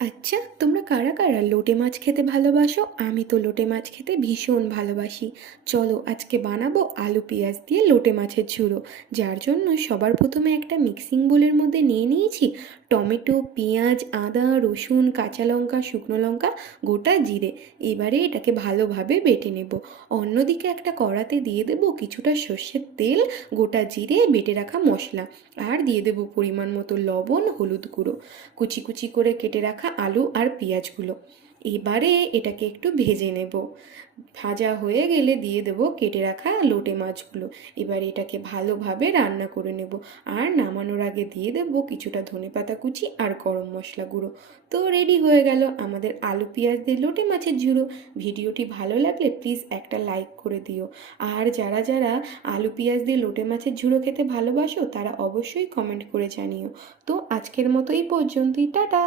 আচ্ছা, তোমরা কারা কারা লোটে মাছ খেতে ভালোবাসো? আমি তো লোটে মাছ খেতে ভীষণ ভালোবাসি। চলো আজকে বানাবো আলু পেঁয়াজ দিয়ে লোটে মাছের ঝুড়ো। যার জন্য সবার প্রথমে একটা মিক্সিং বোলের মধ্যে নিয়ে নিয়েছি টমেটো, পেঁয়াজ, আদা, রসুন, কাঁচা লঙ্কা, শুকনো লঙ্কা, গোটা জিরে। এবারে এটাকে ভালোভাবে বেটে নেব। অন্যদিকে একটা কড়াতে দিয়ে দেবো কিছুটা সর্ষের তেল, গোটা জিরে, বেটে রাখা মশলা, আর দিয়ে দেবো পরিমাণ মতো লবণ, হলুদ গুঁড়ো, কুচি কুচি করে কেটে রাখা আলু আর পেঁয়াজগুলো। এবারে এটাকে একটু ভেজে নেব। ভাজা হয়ে গেলে দিয়ে দেবো কেটে রাখা লোটে মাছগুলো। এবার এটাকে ভালোভাবে রান্না করে নেব। আর নামানোর আগে দিয়ে দেবো কিছুটা ধনেপাতা কুচি আর গরম মশলা গুঁড়ো। তো রেডি হয়ে গেল আমাদের আলু পেঁয়াজ দিয়ে লোটে মাছের ঝুড়ো। ভিডিওটি ভালো লাগলে প্লিজ একটা লাইক করে দিও। আর যারা যারা আলু পেঁয়াজ দিয়ে লোটে মাছের ঝুড়ো খেতে ভালোবাসো তারা অবশ্যই কমেন্ট করে জানিও। তো আজকের মতো এই পর্যন্তই, টাটা।